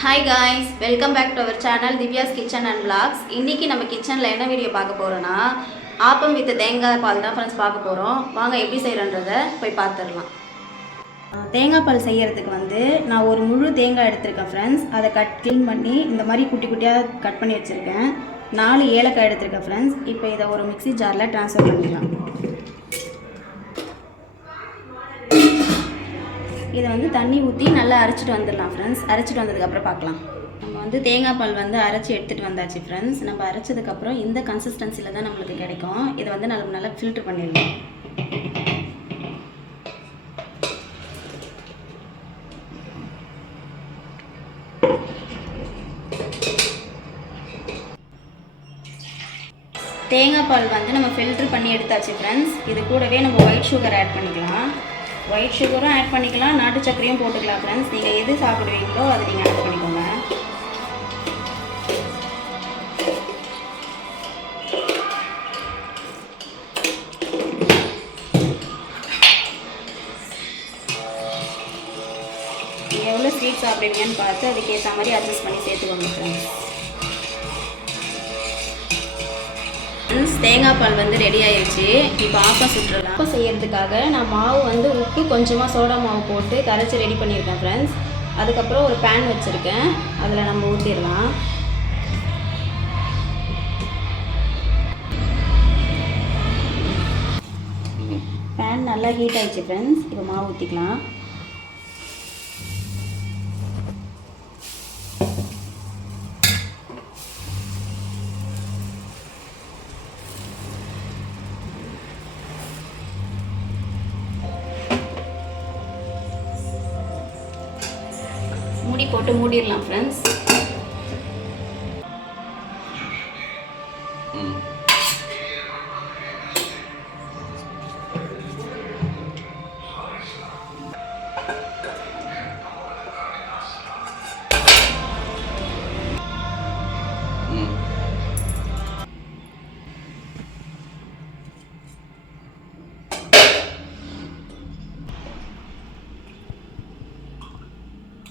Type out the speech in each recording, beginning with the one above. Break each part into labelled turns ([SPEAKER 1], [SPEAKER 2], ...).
[SPEAKER 1] Hi guys welcome back to our channel Divya's kitchen and blogs இன்றைக்கி நம்ம கிச்சனில் என்ன வீடியோ பார்க்க போகிறோன்னா ஆப்பம் வித் தேங்காய் பால் தான் ஃப்ரெண்ட்ஸ் பார்க்க போகிறோம் வாங்க எப்படி செய்கிறன்றதை போய் பார்த்துடலாம். தேங்காய் பால் செய்கிறதுக்கு வந்து நான் ஒரு முழு தேங்காய் எடுத்திருக்கேன் ஃப்ரெண்ட்ஸ் அதை கட் க்ளீன் பண்ணி இந்த மாதிரி குட்டி குட்டியாக கட் பண்ணி வச்சுருக்கேன். நாலு ஏலக்காய் எடுத்திருக்கேன் ஃப்ரெண்ட்ஸ் இப்போ இதை ஒரு மிக்ஸி ஜாரில் ட்ரான்ஸ்ஃபர் பண்ணிடலாம். இதை வந்து தண்ணி ஊற்றி நல்லா அரைச்சிட்டு வந்துடலாம் ஃப்ரெண்ட்ஸ் அரைச்சிட்டு வந்ததுக்கப்புறம் பார்க்கலாம். நம்ம வந்து தேங்காய் பால் வந்து அரைச்சி எடுத்துகிட்டு வந்தாச்சு ஃப்ரெண்ட்ஸ் நம்ம அரைச்சதுக்கப்புறம் இந்த கன்சிஸ்டன்சியில் தான் நம்மளுக்கு கிடைக்கும். இதை வந்து நம்ம நல்லா ஃபில்ட்ரு பண்ணிடலாம். தேங்காய் பால் வந்து நம்ம ஃபில்ட்ரு பண்ணி எடுத்தாச்சு ஃப்ரெண்ட்ஸ் இது கூடவே நம்ம ஒயிட் சுகர் ஆட் பண்ணிக்கலாம். ஒயிட் சுகரும் ஆட் பண்ணிக்கலாம். நாட்டு சர்க்கரையும் போட்டுக்கலாம் ஃப்ரெண்ட்ஸ் நீங்கள் எது சாப்பிடுவீங்களோ அதை நீங்கள் ஆட் பண்ணிக்கோங்க. எவ்வளோ ஸ்வீட் சாப்பிடுவீங்கன்னு பார்த்து அதுக்கேற்ற மாதிரி அட்ஜஸ்ட் பண்ணி சேர்த்துக்கோங்க ஃப்ரெண்ட்ஸ் ஃப்ரெண்ட்ஸ் தேங்காய் பால் வந்து ரெடி ஆயிடுச்சு இப்போ ஆப்பம் சுட்டுறலாம் ஆப்பம் செய்யறதுக்காக நான் மாவு வந்து உப்பு கொஞ்சமாக சோடா மாவு போட்டு கரைச்சி ரெடி பண்ணியிருக்கேன் ஃப்ரெண்ட்ஸ் அதுக்கப்புறம் ஒரு பேன் வச்சுருக்கேன். அதில் நம்ம ஊற்றிடலாம் பேன் நல்லா ஹீட் ஆயிடுச்சு ஃப்ரெண்ட்ஸ் இப்போ மாவு ஊற்றிக்கலாம் மூடி போட்டு மூடிடலாம் ஃப்ரெண்ட்ஸ்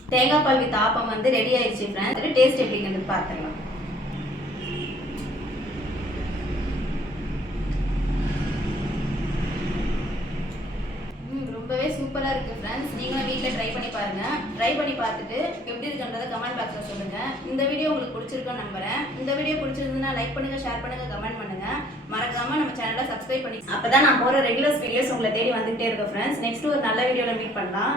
[SPEAKER 1] தேங்காய் பால் வித் ஆப்பம் வந்து ரெடி ஆயிடுச்சு ஃப்ரெண்ட்ஸ் டேஸ்ட் எப்படிங்கிறது பார்த்துடலாம் ம், ரொம்பவே சூப்பராக இருக்குது ஃப்ரெண்ட்ஸ் நீங்களும் வீட்டில் ட்ரை பண்ணி பாருங்கள் ட்ரை பண்ணி பார்த்துட்டு எப்படி இருக்குன்றதை கமெண்ட் பாக்ஸில் சொல்லுங்கள் இந்த வீடியோ உங்களுக்கு பிடிச்சிருக்கோன்னு நம்புகிறேன் இந்த வீடியோ பிடிச்சிருந்ததுன்னா லைக் பண்ணுங்கள் ஷேர் பண்ணுங்கள் கமெண்ட் பண்ணுங்கள் மறக்காமல் நம்ம சேனலை சப்ஸ்கிரைப் பண்ணி அப்போ தான் நான் போகிற ரெகுலர்ஸ் வீடியோஸ் உங்களை தேடி வந்துகிட்டே இருக்கேன் ஃப்ரெண்ட்ஸ் நெக்ஸ்ட் ஒரு நல்ல வீடியோவில் மீட் பண்ணலாம்.